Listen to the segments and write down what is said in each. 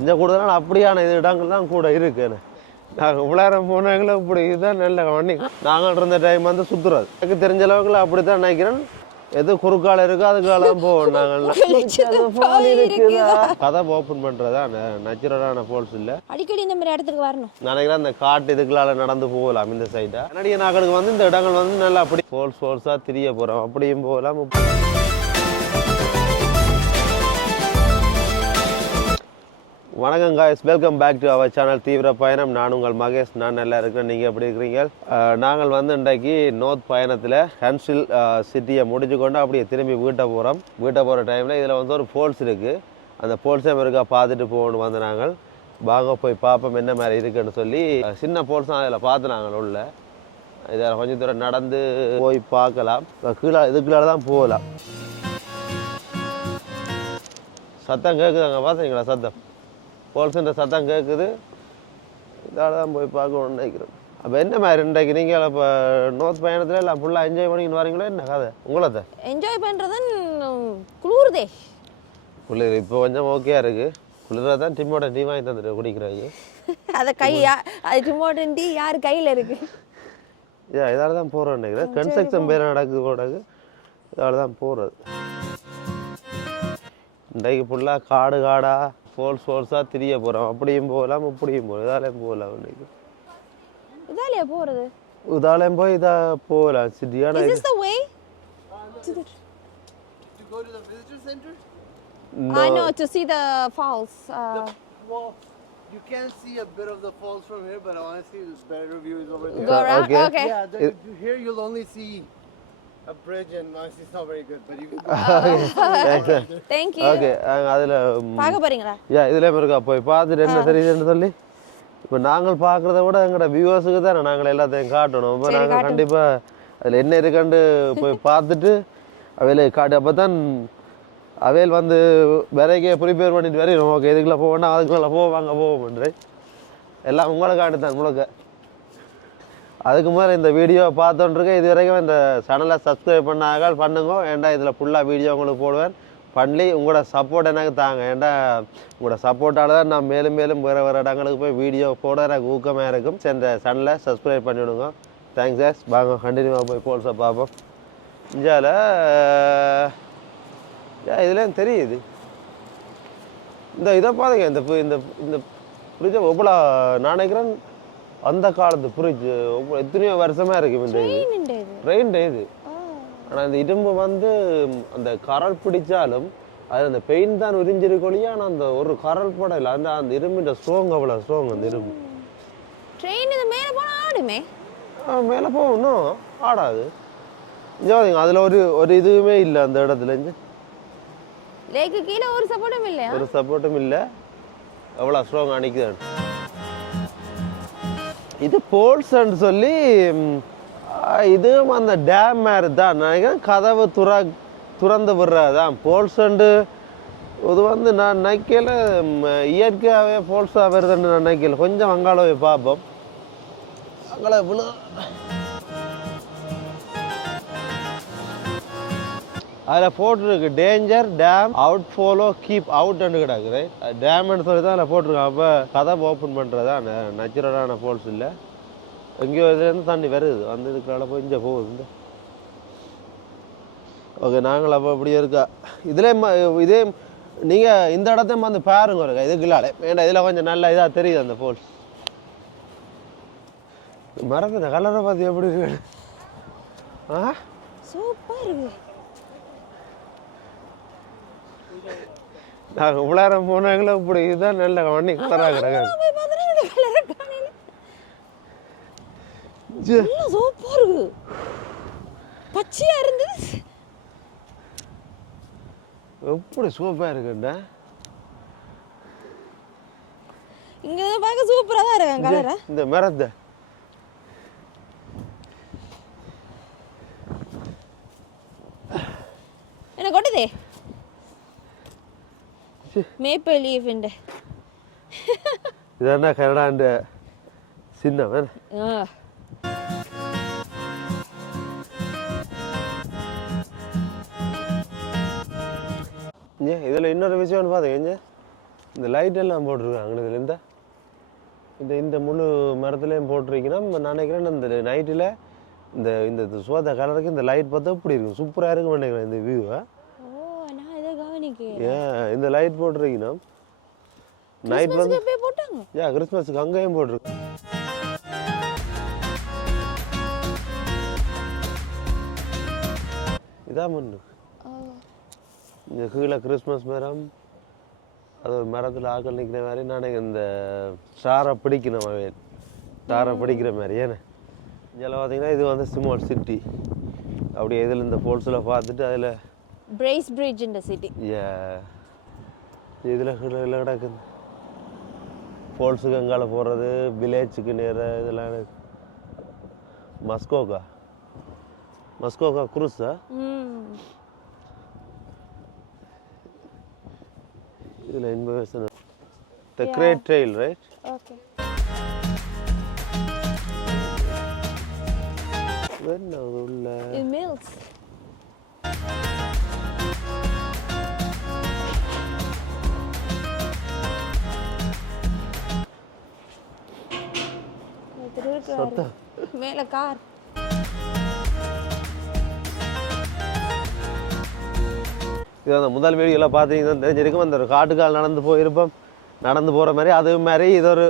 இந்த கூடுதலான அப்படியான இது இடங்கள் தான் கூட இருக்குன்னு நாங்கள் விளையாடம் போனாங்களும் இப்படி இதுதான் நல்ல வண்டி நாங்கள் இருந்த டைம் வந்து சுற்றுறது எனக்கு தெரிஞ்ச அளவுக்குள்ள அப்படி தான் நினைக்கிறேன். எது குறுக்கால இருக்கோ அதுக்காலாம் போவோம் நாங்கள். கதை ஓப்பன் பண்ணுறதா நேச்சுரலான போல்ஸ் இல்லை. அடிக்கடி இந்த மாதிரி இடத்துக்கு வரணும் நினைக்கிறேன். அந்த காட்டு இதுக்குள்ளால நடந்து போகலாம் இந்த சைடா. கனடிய நாக்களுக்கு வந்து இந்த இடங்கள் வந்து நல்லா அப்படி போல்ஸாக திரிய போகிறோம் அப்படியும் போகலாம். வணக்கம் guys, welcome back to our channel தீவிர பயணம். நான் உங்கள் மகேஷ். நான் நல்லா இருக்கிறேன். நீங்கள் எப்படி இருக்கிறீங்க? நாங்கள் வந்து இன்றைக்கு நோர்த் பயணத்தில் ஹன்ஸ்வில் சிட்டியை முடிச்சு கொண்டு அப்படியே திரும்பி வீட்டை போகிறோம். வீட்டை போகிற டைமில் இதில் வந்து ஒரு ஃபால்ஸ் இருக்குது. அந்த ஃபால்ஸே இருக்கா பார்த்துட்டு போகணும் வந்து நாங்கள் வாங்க போய் பார்ப்போம் என்ன மாதிரி இருக்குன்னு சொல்லி. சின்ன ஃபால்ஸ் தான் அதில் பார்த்து நாங்கள் உள்ள இதில் கொஞ்சம் தூரம் நடந்து போய் பார்க்கலாம். கீழே இதுக்குள்ளால தான் போகலாம். சத்தம் கேட்குதாங்க, பார்த்தீங்களா? சத்தம் போல்ஸுன்ற சத்தம் கேட்குது. இதால் தான் போய் பார்க்கணும்னு நினைக்கிறோம். அப்போ என்ன மாதிரி இன்றைக்கு நீங்கள் இப்போ நோர்த் பயணத்தில் எல்லாம் ஃபுல்லாக என்ஜாய் பண்ணிக்கிட்டு வரீங்களா என்ன கதை? உங்களை என்ஜாய் பண்ணுறது குளிருதே. குளிர் இப்போ கொஞ்சம் ஓகேயா இருக்குது. குளிராக தான் டிம்மோட டீ வாங்கி தந்துட்டு குடிக்கிறாங்க. அதை அது டிம்மோட டீ யார் கையில் இருக்குது? இதால் தான் போகிறோம் நினைக்கிறேன். கன்ஸ்ட்ரக்ஷன் பேர் நடக்குது கூடாது. இதால் தான் போகிறது. இன்றைக்கு ஃபுல்லாக காடு காடாக ஃபோல்ஸாக திரிய போகிறோம். அப்படியும் போகலாம் இப்படியும் போகலாம். இதாலையும் போகலாம். இன்னைக்கு இதாலையா போகிறது? இதாலையும் போய் இதாக போகலாம். சிட்டியான Is this the way? To go to the visitor center? No. No, to see the falls. Well, you can see a bit of the falls from here, but honestly, the better view is over there. Go around? Okay. Okay. Yeah, here you'll only see a bridge, and honestly, it's not very good, but you can Thank you. Okay, அதில் பார்க்க போறீங்களா? இதில் இருக்கா போய் பார்த்துட்டு என்ன தெரியுதுன்னு சொல்லி. இப்போ நாங்கள் பார்க்குறத விட எங்களோட வியூவர்ஸுக்கு தானே நாங்கள் எல்லாத்தையும் காட்டணும். இப்போ நாங்கள் கண்டிப்பாக அதில் என்ன இருக்குன்னு போய் பார்த்துட்டு அவையில காட்டு. அப்போ தான் அவையில் வந்து விரைக்கே ப்ரிப்பேர் பண்ணிட்டு வரையும். ஓகே, இதுக்குள்ளே போவேன்னா அதுக்குள்ளே போவாங்க போவோம்ன்றேன். எல்லாம் உங்களை காட்டு தான் முழுக்க. அதுக்கு முதல்ல இந்த வீடியோவை பார்த்துட்டுருக்கேன். இது வரைக்கும் இந்த சேனலை சப்ஸ்கிரைப் பண்ணாங்க பண்ணுங்க. ஏன்டா இதில் ஃபுல்லாக வீடியோ உங்களுக்கு போடுவேன். பண்ணி உங்களோட சப்போர்ட் எனக்கு தாங்க. ஏன்டா உங்களோட சப்போர்ட்டால் தான் நான் மேலும் மேலும் வேறு வேறு இடங்களுக்கு போய் வீடியோ போட எனக்கு ஊக்கமாக இருக்கும். இந்த சேனலை சப்ஸ்கிரைப் பண்ணிவிடுங்க. Thanks sir. வாங்க கண்டினியூவாக போய் போல்ஸை பார்ப்போம். இந்தியாவில் இதுலேயும் தெரியுது. இதை பாருங்க. இந்த ஃப்ரிட்ஜை எவ்வளோ நான் நினைக்கிறேன் அந்த காலத்து ஃப்ரிட்ஜ் எத்தனையோ வருஷமாக இருக்குது. இந்த ட்ரெயின் இது. ஆனால் இந்த இரும்பு வந்து அந்த கரல் பிடிச்சாலும் அது அந்த பெயிண்ட் தான் உறிஞ்சிருக்கொழியா. ஆனால் அந்த ஒரு கரல் படம் அந்த இரும்புன்ற ஸ்ட்ராங் அவ்வளோ ஸ்ட்ராங். அந்த இரும்பு ட்ரெயின் இது மேலே போனால் ஆடுமே. மேலே போகணும், ஆடாது. இங்கே அதில் ஒரு இதுவுமே இல்லை அந்த இடத்துல. லேக்கு கீழே ஒரு சப்போர்ட்டும் இல்லையா? ஒரு சப்போர்ட்டும் இல்லை. எவ்வளோ ஸ்ட்ராங் அணிக்குது. இது போல்ஸ்ன்னு சொல்லி இதுவும் அந்த டேம் மாதிரி தான் நினைக்கிறேன். கதவு துறந்து விடுறதான் போல்ஸ்ண்டு. இது வந்து நான் நினைக்கல இயற்கையாகவே போல்ஸாக வருதுன்னு நான் நினைக்கல. கொஞ்சம் அங்காள போய் பார்ப்போம். அங்காள இவ்வளோ அதில் போட்டுருக்கு danger dam out follow keep அவுட்ன்னு கிடக்குது. டேம்னு சொல்லி தான் அதில் போட்டிருக்கான். அப்போ கதவை ஓப்பன் பண்ணுறதா நேச்சுரலான போல்ஸ் இல்லை. எங்கேயோ இதுலேருந்து தண்ணி வருது. அந்த இதுக்குள்ள போய் இங்கே போகுது. ஓகே, நாங்கள் அப்போ இப்படியே இருக்கா. இதே நீங்கள் இந்த இடத்தையும் வந்து பாருங்க இருக்கா இதுக்குள்ளாலே. ஏன்னா இதில் கொஞ்சம் நல்லா இதாக தெரியுது அந்த போல்ஸ். மரத்தின கலரை பார்த்து எப்படி இருக்கு? சூப்பர் இருக்கு. நாங்கள் விளையாடம் போனாங்களும் இப்படி இதுதான் நல்ல வண்டி கலராக கிடக்கு. சூப்பர் இருக்கு. பச்சையா இருந்தது. எப்படி சூப்பராக இருக்குண்டா. இங்க பார்க்க சூப்பரா தான் இருக்கு கலரா. இந்த மரத்தை என்ன கொட்டுதே? மேப்பிள் லீஃப் இந்த இதென்ன கனடாண்ட சின்ன இதில் இன்னொரு விஷயம்னு பார்த்தீங்க. இந்த லைட் எல்லாம் போட்டிருக்காங்க இதில் இந்த முழு மரத்துலேயும் போட்டிருக்கீங்கன்னா நான் நினைக்கிறேன் இந்த நைட்டில் இந்த இந்த சோதா கலருக்கு இந்த லைட் பார்த்தா இப்படி இருக்கும் சூப்பராக இருக்கும் நினைக்கிறேன் இந்த வியூவை. நான் இதை கவனிக்கிறேன். ஏன் இந்த லைட் போட்டிருக்கீங்கன்னா நைட் வந்து போட்டாங்க. கிறிஸ்மஸுக்கு அங்கேயும் போட்டிருக்கு. இதான் மண்ணு இந்த கீழே கிறிஸ்மஸ் மரம் அது ஒரு மரத்தில் ஆக்கள் நிற்கிற மாதிரி நான் இந்த ஸ்டாரை பிடிக்கணும் அவன் ஸ்டாரை பிடிக்கிற மாதிரி ஏன்னா இதில் பார்த்தீங்கன்னா இது வந்து ஸ்மால் சிட்டி அப்படியே இதில் இந்த ஃபோல்ஸில் பார்த்துட்டு அதில் பிரேஸ் பிரிட்ஜ் இந்த சிட்டி இதில் கிடக்குது ஃபோல்ஸுக்கு அங்கால போகிறது வில்லேஜுக்கு நேராக இதெல்லாம் மஸ்கோகா குரூஸா இதில் information the great trail right. Okay என்ன உள்ள மில்ஸ் மேல கார் இது அந்த முதல் வீடியோவில் பார்த்தீங்கன்னா தெரிஞ்சிருக்கும் அந்த ஒரு காட்டுக்கால் நடந்து போகிற மாதிரி அது மாதிரி இது ஒரு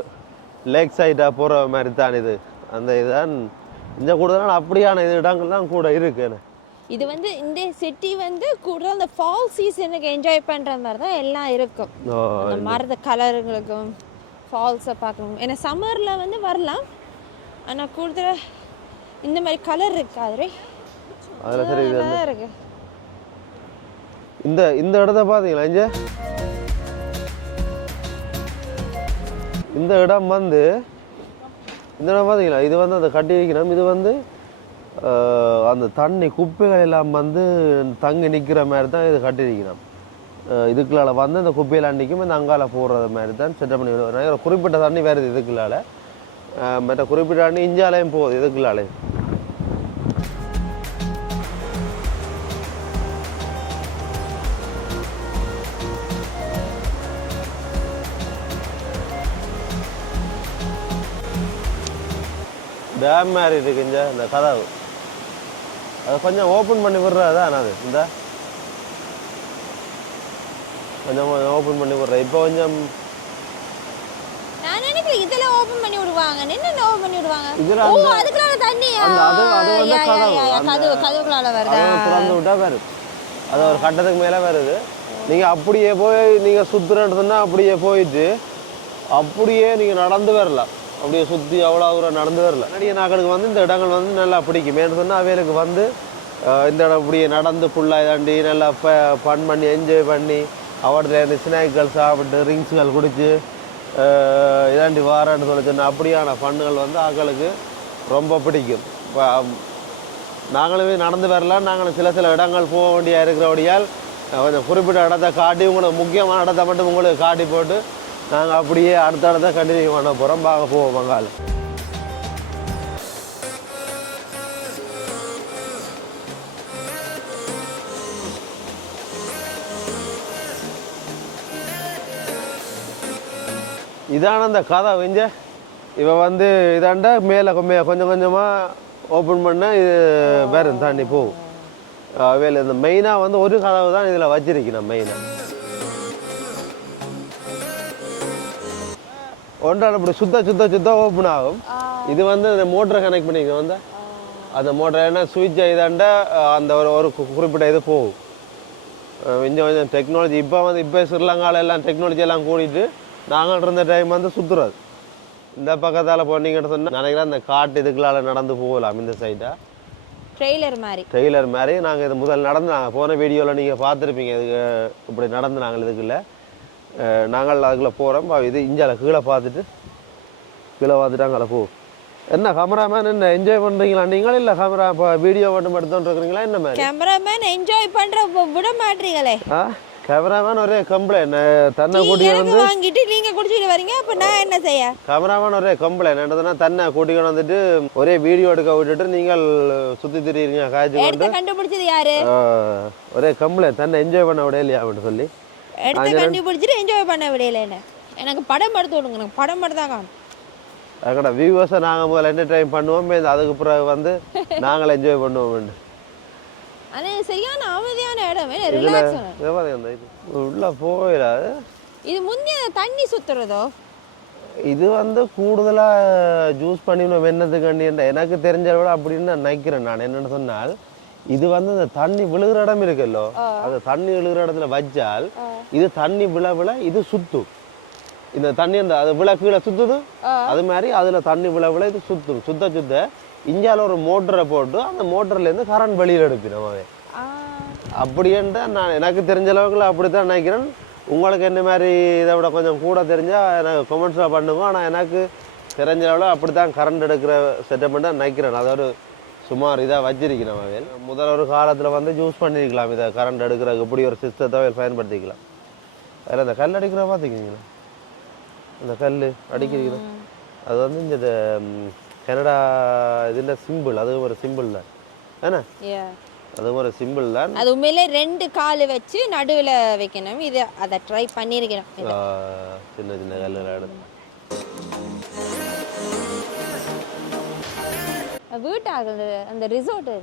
லேக் சைடாக போகிற மாதிரி தான் இது அந்த இதுதான் இந்த கூடுதலான அப்படியான இது இடங்கள்லாம் கூட இருக்கு. இது வந்து இந்த சிட்டி வந்து கூட அந்த ஃபால் சீசனுக்கு என்ஜாய் பண்ணுற மாதிரி தான் எல்லாம் இருக்கும். அந்த மரத கலருங்களுக்கும் ஃபால்ஸை பார்க்கணும். ஏன்னா சம்மரில் வந்து வரலாம் ஆனால் கூடுதலாக இந்த மாதிரி கலர் இருக்காது. அதில் சரி இது இருக்கு. இந்த இடத்த பார்த்தீங்களா இந்த இடம் வந்து இந்த இடம் பார்த்தீங்களா இது வந்து அந்த கட்டி வைக்கணும். இது வந்து அந்த தண்ணி குப்பைகள் எல்லாம் வந்து தங்கி நிற்கிற மாதிரி தான் இது கட்டி வைக்கணும். இதுக்குள்ளால வந்து அந்த குப்பையில் அன்றைக்கும் இந்த அங்கால போடுறது மாதிரி தான் செட்டப் பண்ணி வருவாங்க. குறிப்பிட்ட தண்ணி வருது இதுக்குள்ளால மற்ற குறிப்பிட்ட தண்ணி இஞ்சாலையும் போகுது இதுக்குள்ளாலே. டேம் மாதிரி இருக்கு இந்த கதவு அதை கொஞ்சம் ஓப்பன் பண்ணி விடுறதா அது இந்த கொஞ்சம் ஓப்பன் பண்ணி விடுறேன் இப்போ கொஞ்சம் நான் நினைக்கிறேன் இதெல்லாம் ஓபன் பண்ணி விடுவாங்க. என்ன ஓபன் பண்ணி விடுவாங்க? இதுல அதுக்குள்ள தண்ணி கதவுக்குள்ள வருதா? திறந்து விட்டா வருது. அது ஒரு கட்டத்துக்கு மேலே வருது. நீங்கள் அப்படியே போய் நீங்கள் சுற்றுறதுன்னா அப்படியே போயிட்டு அப்படியே நீங்கள் நடந்து வரலாம். அப்படியே சுற்றி அவ்வளோ தூரம் நடந்து வரல. நிறைய நாட்களுக்கு வந்து இந்த இடங்கள் வந்து நல்லா பிடிக்கும். ஏன்னு சொன்னால் அவைகளுக்கு வந்து இந்த இடம் அப்படியே நடந்து ஃபுல்லாக இதாண்டி நல்லா ஃபன் பண்ணி என்ஜாய் பண்ணி அவடத்துலேருந்து ஸ்நாக்கள் சாப்பிட்டு ட்ரிங்க்ஸுகள் குடிச்சு இதாண்டி வாரான்னு சொல்லி சொன்னால் அப்படியான ஃபன்னுகள் வந்து ஆக்களுக்கு ரொம்ப பிடிக்கும். இப்போ நாங்களுமே நடந்து வரலாம். நாங்களும் சில இடங்கள் போக வேண்டியா இருக்கிறபடியால் கொஞ்சம் குறிப்பிட்ட இடத்த காட்டி உங்களுக்கு முக்கியமான இடத்த மட்டும் உங்களுக்கு காட்டி போட்டு நாங்கள் அப்படியே அடுத்த இடத்த கண்டினியூ பண்ண போகிறோம். பார்க்க போவோம் பங்கால். இதான அந்த கதை வெஞ்ச இவ வந்து இதாண்டா மேலே கொஞ்சம் கொஞ்சமாக ஓப்பன் பண்ண இது வேறு தாண்டி போகும். வேலை இந்த மெயினாக வந்து ஒரு கதவு தான் இதில் வச்சிருக்கணும். மெயினாக ஒன்றால் இப்படி சுத்த ஓப்பன் ஆகும். இது வந்து இந்த மோட்டரை கனெக்ட் பண்ணிக்கணும். வந்து அந்த மோட்டர் என்ன சுவிட்ச் இதாண்டா அந்த ஒரு குறிப்பிட்ட இது போகும். கொஞ்சம் டெக்னாலஜி இப்போ ஸ்ரீலங்காவில் எல்லாம் டெக்னாலஜி எல்லாம் கூட்டிகிட்டு நாங்கள் இருந்த டைம் வந்து சுற்றுறது. இந்த பக்கத்தால் போனீங்கன்னு சொன்னால் நினைக்கிறேன் அந்த காட்டு இதுக்குள்ளால நடந்து போகலாம். இந்த சைடாக ட்ரெய்லர் மாதிரி நாங்கள் இது முதல் நடந்து நாங்கள் போன வீடியோவில் நீங்கள் பார்த்துருப்பீங்க. இதுக்கு இப்படி நடந்து நாங்கள் இதுக்குள்ள நாங்கள் அதுக்குள்ளே போகிறோம். இது இஞ்சால கீழே பார்த்துட்டு அங்கே போவோம். என்ன கேமராமேன் என்ன என்ஜாய் பண்ணுறீங்களா நீங்கள்? இல்லை கேமரா இப்போ வீடியோ மட்டும் எடுத்துகிட்டு இருக்கிறீங்களா? என்ன மாதிரி கேமராமேன் என்ஜாய் பண்ணுற விட மாட்டீங்களே? கேமராமேன் ஒரே கம்ப்ளைண்ட் தன்னை கூட்டிகிட்டு வாங்கிட்டு நீங்கள் குடிச்சிட்டு வரீங்க. அப்போ நான் என்ன செய்ய? கேமராமேன் ஒரே கம்ப்ளைண்ட் என்னதுன்னா தன்னை கூட்டிகிட்டு வந்துட்டு ஒரே வீடியோ எடுக்க விட்டுட்டு நீங்கள் சுற்றி திரியுறீங்க காய்ச்சி கொண்டு. கண்டுபிடிச்சது யாரு? ஒரே கம்ப்ளைண்ட் தன்னை என்ஜாய் பண்ண விட இல்லையா அப்படின்னு சொல்லி எடுத்து கண்டுபிடிச்சிட்டு என்ஜாய் பண்ண விடையில என்ன எனக்கு படம் எடுத்து விடுங்க எனக்கு படம் எடுத்தா காணும் அக்கடா வியூவர்ஸை நாங்கள் முதல்ல என்டர்டைன் பண்ணுவோம் அதுக்கு பிறகு வந்து நாங்கள் என்ஜாய் பண்ணுவோம் ஆனால் சரியான அமைதியான இடம் ரிலாக்ஸ் உள்ள போயிடாது இது முந்தைய தண்ணி சுத்துறதோ இது வந்து கூடுதலாக ஜூஸ் பண்ணிடணும் என்னத்துக்காண்டி எனக்கு தெரிஞ்ச விட அப்படின்னு நான் நினைக்கிறேன் நான் என்னென்னு சொன்னால் இது வந்து இந்த தண்ணி விழுகிற இடம் இருக்குல்லோ அந்த தண்ணி விழுகிற இடத்துல வச்சால் இது தண்ணி விழ இது சுத்தும் இந்த தண்ணி அந்த அது விழ கீழே சுத்துது அது மாதிரி அதுல தண்ணி விழ இது சுத்தும் சுத்த இஞ்சால ஒரு மோட்டரை போட்டு அந்த மோட்டர்லேருந்து கரண்ட் வெளியில் எடுப்பினோம் அவன் அப்படின்ட்டு நான் எனக்கு தெரிஞ்ச அளவுக்குள்ள அப்படித்தான் நினைக்கிறேன் உங்களுக்கு என்ன மாதிரி இதை விட கொஞ்சம் கூட தெரிஞ்சால் எனக்கு கமெண்ட்ஸில் பண்ணுங்க ஆனால் எனக்கு தெரிஞ்ச அளவில் அப்படி தான் கரண்ட் எடுக்கிற செட்டப்மெண்ட்டாக நினைக்கிறேன் அதோட சுமார் இதாக வச்சிருக்கிறேன் அவன் முதல் ஒரு காலத்தில் வந்து யூஸ் பண்ணியிருக்கலாம் இதை கரண்ட் எடுக்கிறதுக்கு இப்படி ஒரு சிஸ்டத்தை பயன்படுத்திக்கலாம் அதில் அந்த கல் அடிக்கிற பார்த்துக்கிங்களா அந்த கல் அடிக்கிறீங்க அது வந்து இந்த கனடா இதில் சிம்பிள் அது ஒரு சிம்பிள் தான் ஏன்னா அது ஒரு சிம்பிள் தான் அது உண்மையிலே 2 கால் வச்சு நடுவில் வைக்கணும் இது அதை ட்ரை பண்ணியிருக்கணும் சின்ன சின்ன கல்லுகள் எடுத்து வீட்டாகுது அந்த ரிசோர்ட்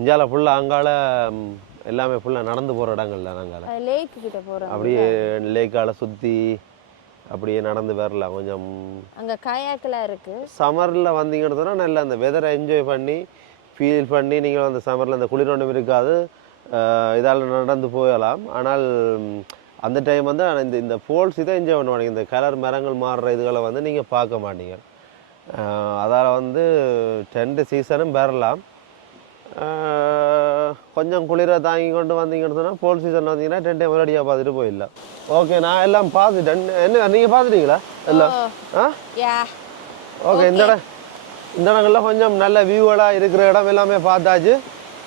இஞ்சால ஃபுல்லாக அங்கால எல்லாமே ஃபுல்லாக நடந்து போகிற இடங்கள்ல நாங்கள் லேக்கு கிட்ட போகிறோம் அப்படியே லேக்கால சுற்றி அப்படியே நடந்து வரலாம் கொஞ்சம் அங்கே காயாக்கெல்லாம் இருக்குது சம்மரில் வந்தீங்கன்னு சொன்னால் நல்லா அந்த வெதரை என்ஜாய் பண்ணி ஃபீல் பண்ணி நீங்கள் அந்த சம்மரில் அந்த குளிர் ஒன்றும் இருக்காது இதால் நடந்து போகலாம் ஆனால் அந்த டைம் வந்து இந்த ஃபால்ஸ் இதை என்ஜாய் பண்ணுவாங்க இந்த கலர் மரங்கள் மாறுற இதுகளை வந்து நீங்கள் பார்க்க மாட்டீங்க அதால் வந்து 2 சீசனும் வரலாம் கொஞ்சம் குளிர தாங்கி கொண்டு வந்தீங்கன்னு சொன்னால் ஃபோல் சீசன் வந்தீங்கன்னா 10 டைம் ரெடியாக பார்த்துட்டு போயிடலாம் ஓகே நான் எல்லாம் பார்த்துட்டேன் என்ன நீங்கள் பார்த்துட்டீங்களா எல்லாம் ஓகே இந்த இடங்கள்லாம் கொஞ்சம் நல்ல வியூவலாக இருக்கிற இடம் எல்லாமே பார்த்தாச்சு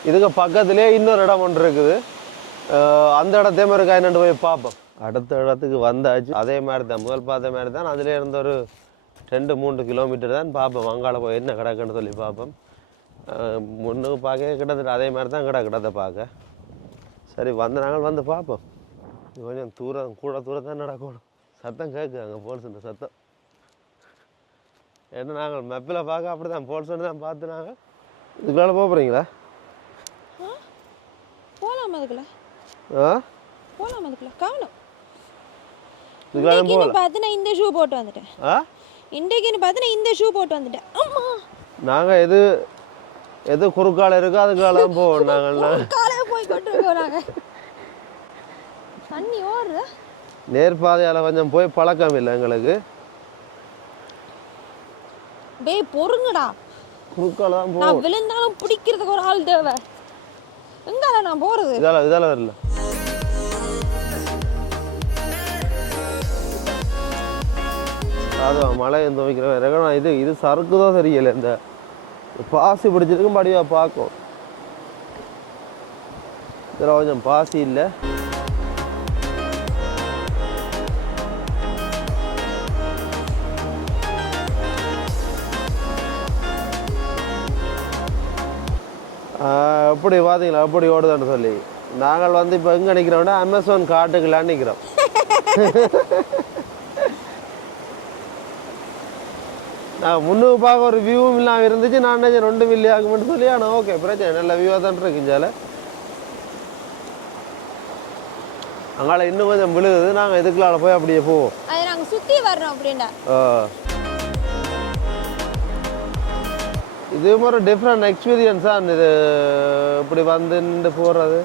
இதுக்கு பக்கத்துலேயே இன்னொரு இடம் ஒன்று இருக்குது அந்த இடத்தையும் இருக்கா என்னென்னு போய் பார்ப்போம் அடுத்த இடத்துக்கு வந்தாச்சு அதே மாதிரி தான் முதல் பார்த்த மாதிரி தான் அதிலே இருந்த ஒரு 2-3 கிலோமீட்டர் தான் பார்ப்போம் அங்கால போய் என்ன கிடக்குன்னு சொல்லி பார்ப்போம் முன்னுக்கு பார்க்க கிட்டத்தட்ட அதே மாதிரி தான் கிடத்தை பார்க்க சரி நாங்கள் வந்து பார்ப்போம் கொஞ்சம் கூட தூரம் தான் நடக்கணும் சத்தம் கேட்குது அங்கே போல்ஸுன்ற சத்தம் ஏன்னா நாங்கள் மெப்பில் பார்க்க அப்படி தான் போல்ஸுன்னு தான் பார்த்து நாங்கள் இதுக்குள்ள போகிறீங்களா போகலாம் அதுக்குள்ள போகலாம் அதுக்குள்ள காணும் இதுக்குள்ள பார்த்து நான் இந்த ஷூ போட்டு வந்துட்டேன் இன்றைக்குன்னு பார்த்து நான் இந்த ஷூ போட்டு வந்துட்டேன் அம்மா நாங்கள் எது குறுக்கால இருக்கோ அதுக்காலாம் போவோம் நாங்கள் போய் கொண்டு போறாங்க தண்ணி ஓடுற நேர்பாதையால் கொஞ்சம் போய் பழக்கம் இல்லை எங்களுக்கு டேய் பொறுங்கடா குறுக்கால தான் போவோம் நான் விழுந்தாலும் பிடிக்கிறதுக்கு ஒரு ஆள் தேவை எங்கால நான் போறது இதால வரல அதான் மழை துவைக்கிறேன் இது சறுக்கு தான் தெரியல இந்த பாசி பிடிச்சிருக்கும் படியாக பார்க்கும் இதில் கொஞ்சம் பாசி இல்லை எப்படி பார்த்தீங்களா எப்படி ஓடுதான்னு சொல்லி நாங்கள் வந்து இப்போ எங்கே நிற்கிறோம்னா அமேசான் காட்டுக்கலான்னு நிற்கிறோம் நான் முன்னுக்கு பார்க்க ஒரு வியூவும் இல்லாமல் இருந்துச்சு நான் என்ன 2 மில்லி ஆகுமென்னு சொல்லி ஆனால் ஓகே பிரச்சனை நல்ல வியூவாக தான் இருக்குஞ்சால அங்கால இன்னும் கொஞ்சம் விழுகுது நாங்கள் இதுக்குள்ளால போய் அப்படியே போவோம் அதை நாங்கள் சுற்றி வர்றோம் அப்படின்னா இது ஒரு டிஃப்ரெண்ட் எக்ஸ்பீரியன்ஸ் தான் இது இப்படி வந்துட்டு போகிறது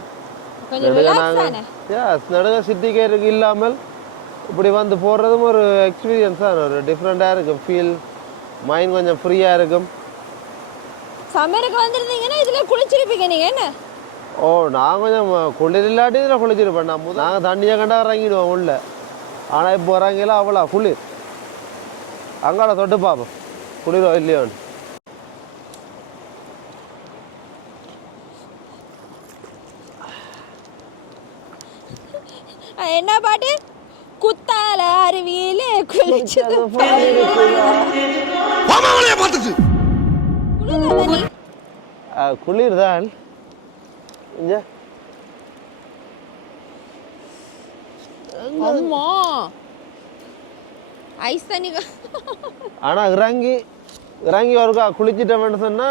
நடுக சிட்டிக்கே இருக்கு இல்லாமல் இப்படி வந்து போகிறதும் ஒரு எக்ஸ்பீரியன்ஸ் தான் ஒரு டிஃப்ரெண்ட்டாக இருக்கும் ஃபீல் மைண்ட் கொஞ்சம் ஃப்ரீயாக இருக்கும் சம்மருக்கு வந்துருந்தீங்கன்னா இதில் குளிச்சிருப்பீங்க நீங்கள் என்ன ஓ நான் கொஞ்சம் குளிர் இல்லாட்டி இதில் குளிச்சிருப்பேன் நாங்கள் தண்ணியை கண்டா இறங்கிடுவோம் உள்ள ஆனால் இப்போ இறங்கலாம் அவ்வளோ குளிர் அங்கால தொட்டு பார்ப்போம் குளிரோ இல்லையோன்னு வெளிச்சத்தை குளிர் தான் இங்க அம்மா ஐஸ் தண்ணி ஆனா இறங்கி ஒருக்கா குளிச்சிட்டோம்னு சொன்னா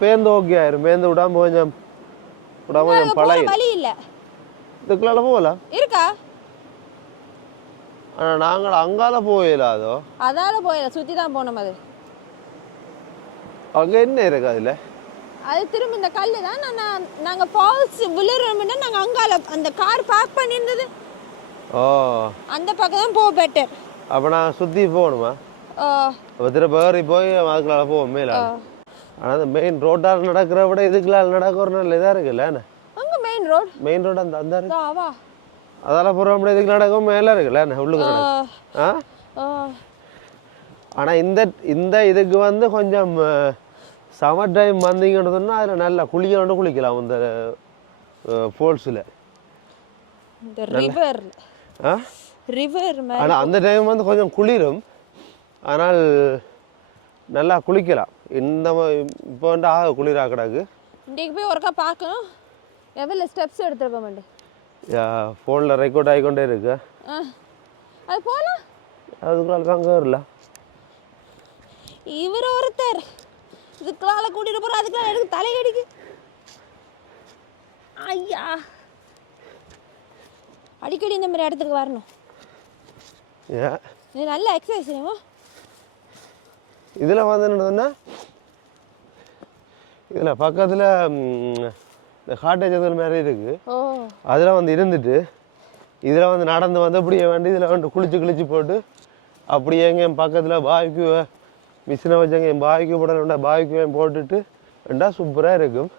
பேருந்து ஓகே ஆயிரும். பேருந்து விடாம கொஞ்சம் பழைய வழி இல்ல இதுக்குள்ள போகலாம் இருக்கா. ஆனா நாங்கள் அங்கால போயிடாதோ, அதால போயில சுத்தி தான் போனோம். அது அங்க என்ன இருக்கு அதுல? அது திரும்ப இந்த கல்லு தான் நாங்க ஃபால்ஸ் விழுறோம்னா நாங்க அங்கால அந்த கார் பார்க் பண்ணியிருந்தது. ஓ அந்த பக்கம் தான் போக பெட்டர். அப்ப நான் சுத்தி போகணுமா? அப்ப திரும்ப ஏறி போய் அதுக்குள்ள போவோம் மேல. ஆனா அந்த மெயின் ரோட்டால் நடக்கிற விட இதுக்குள்ள நடக்கிற ஒரு நல்ல இதா இருக்குல்ல. அங்க மெயின் ரோட் அந்த அந்த இருக்கு. வா அதால போற முடியாது. இதுக்கு நடக்கும் மேல இருக்குல்ல உள்ளுக்கு ஆனா இந்த இதுக்கு வந்து கொஞ்சம் சம்மர் டைம் வந்தீங்கன்னு சொன்னா அதுல நல்லா குளிக்கலாம் இந்த ஃபால்ஸ்ல. இந்த ரிவர் ஆனா அந்த டைம் வந்து கொஞ்சம் குளிரும், ஆனால் நல்லா குளிக்கலாம். இப்போ வந்து குளிரா கிடக்கு. இன்றைக்கு போய் ஒருக்கா பார்க்கணும். எவ்வளோ ஸ்டெப்ஸ் எடுத்துருக்க மாட்டேன். ஃபோனில் ரெக்கார்ட் ஆகிக்கொண்டே இருக்கு. அது போகலாம். அதுக்குள்ள அங்கே வரல. இவர் ஒருத்தர் இதுக்குள்ளால கூட்டிட்டு போகிற அதுக்குள்ள எனக்கு தலையடிக்கு. ஐயா அடிக்கடி இந்த மாதிரி இடத்துக்கு வரணும். இது நல்ல எக்ஸசைஸ். இதில் வந்து என்னன்னா இதில் பக்கத்தில் இந்த காட்டேஜ் மாதிரி இருக்குது. அதில் வந்து இருந்துட்டு இதில் வந்து நடந்து வந்து அப்படியே வந்து இதில் வந்து குளிச்சு போட்டு அப்படியே எங்கள் பக்கத்தில் பாய்க்கு மிஷினை வச்சாங்க. என் பாய்க்கு போடணுண்டா பாய்க்கு போட்டுட்டு ரெண்டா சூப்பராக இருக்கும்.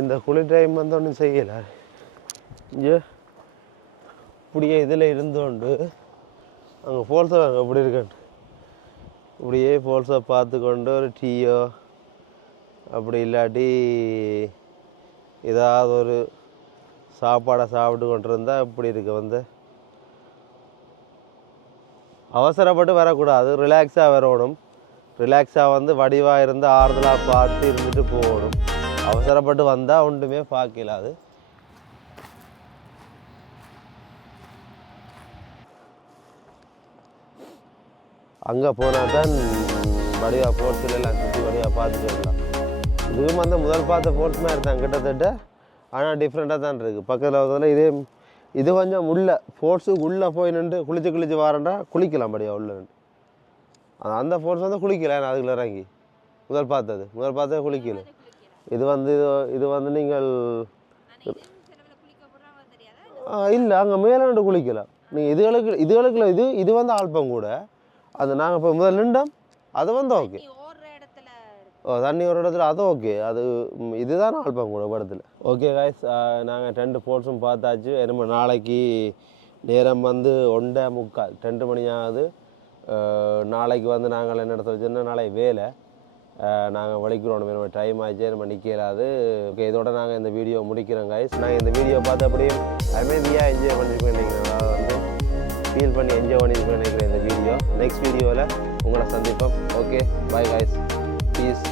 இந்த குளிர் டைம் வந்து ஒன்றும் செய்யலை. இங்கே இப்படியே இதில் இருந்தோண்டு அங்கே ஃபால்ஸை அப்படி இருக்கேன். இப்படியே ஃபால்ஸை பார்த்து கொண்டு ஒரு டீயோ அப்படி இல்லாட்டி ஏதாவது ஒரு சாப்பாடை சாப்பிட்டு கொண்டு இருந்தால் இப்படி இருக்கு. வந்து அவசரப்பட்டு வரக்கூடாது, ரிலாக்ஸாக வரணும். ரிலாக்ஸாக வந்து வடிவாக இருந்து ஆறுதலாக பார்த்து இருந்துட்டு போகணும். அவசரப்பட்டு வந்தால் ஒன்றுமே பார்க்கலாது. அங்கே போனால் தான் வடிவாக ஃபோர்ஸில் எல்லாம் சுற்றி வடிவாக பார்த்துட்டு வரலாம். இதுவும் வந்து முதல் பார்த்த ஃபோர்ஸ் மாதிரி இருந்தாங்க கிட்டத்தட்ட. ஆனால் டிஃப்ரெண்ட்டாக தான் இருக்குது. பக்கத்தில் இது கொஞ்சம் உள்ள ஃபோர்ஸுக்கு உள்ளே போய் நின்று குளிச்சு வரேன்டா குளிக்கலாம் படியா உள்ள நின்று. அந்த ஃபோர்ஸ் வந்து குளிக்கல. அதுக்குள்ள இறங்கி முதல் பார்த்தது குளிக்கல. இது வந்து நீங்கள் இல்லை அங்கே மேலே நின்று குளிக்கலாம். நீங்கள் இது வந்து ஆல்பம் கூட. அது நாங்கள் இப்போ முதல் நின்றோம் அது வந்து ஓகே. தண்ணி ஒரு இடத்துல அது ஓகே. அது இதுதான் ஆல்பம் கூட படத்தில். ஓகே காய்ஸ், நாங்கள் 2 ஃபோர்ஸும் பார்த்தாச்சு. நம்ம நாளைக்கு நேரம் வந்து 1:45 2 மணி ஆகுது. நாளைக்கு வந்து நாங்கள் என்ன இடத்துல வச்சுருந்தோம், நாளைக்கு வேலை நாங்கள் வலிக்கிறோம். நம்ம டைம் ஆச்சு, நம்ம நிற்கலாது. ஓகே, இதோட நாங்கள் இந்த வீடியோ முடிக்கிறோம் காய்ஸ். நாங்கள் இந்த வீடியோ பார்த்து அப்படியே அமைதியாக என்ஜாய் பண்ணிருக்கோம் நினைக்கிறேன். அதாவது வந்து ஃபீல் பண்ணி என்ஜாய் பண்ணியிருக்கோம் நினைக்கிறேன் இந்த வீடியோ. நெக்ஸ்ட் வீடியோவில் உங்களை சந்திப்போம். Okay, bye guys, piece.